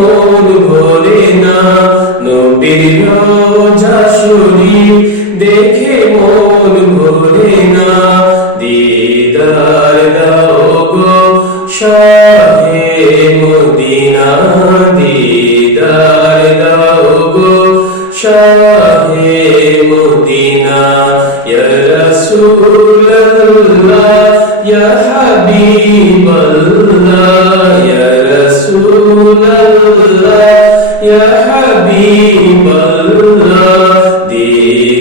মন ভরে না, নবীর রোজা শরীফ দেখে মন ভরে না। দিদার দাও গো শাহে মদিনা, দিদার দাও গো শাহে মদিনা। ইয়া রাসূলুল্লাহ, ইয়া হাবিবাল্লাহ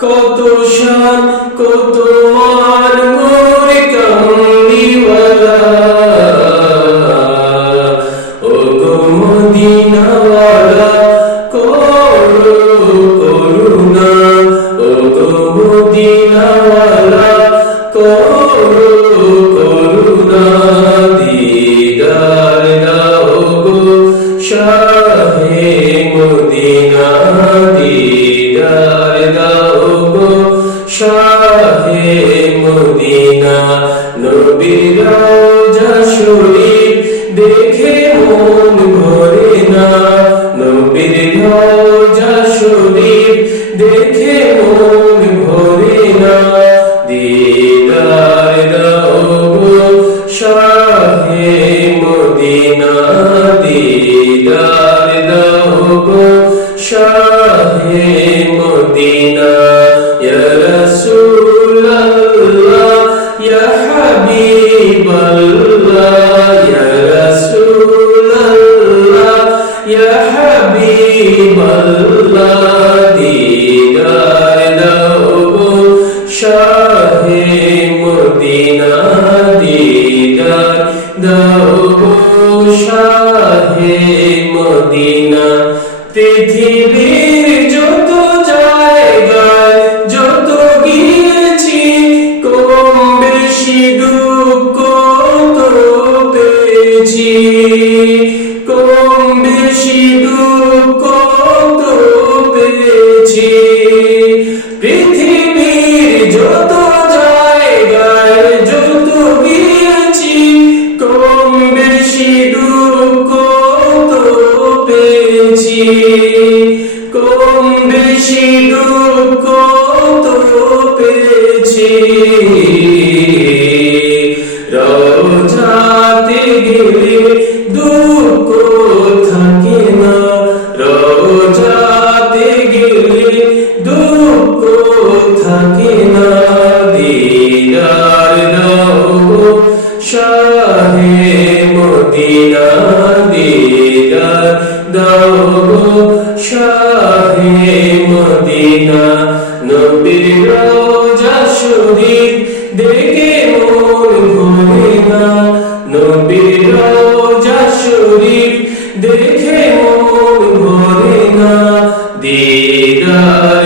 কত শান কত মান শাহে মদিনা দিদার দাও গো শাহে মদিনা নবীর শরীফ দেখে মন ভরে না, নবীর রোজা দেখে মন শাহে মদিনা ইয়া prometido. দিদার দাও গো শাহে মদিনা শরীফ দেখে মন ভরে না নবীর রোজা শরীফ দেখে মন ভরে না দিদার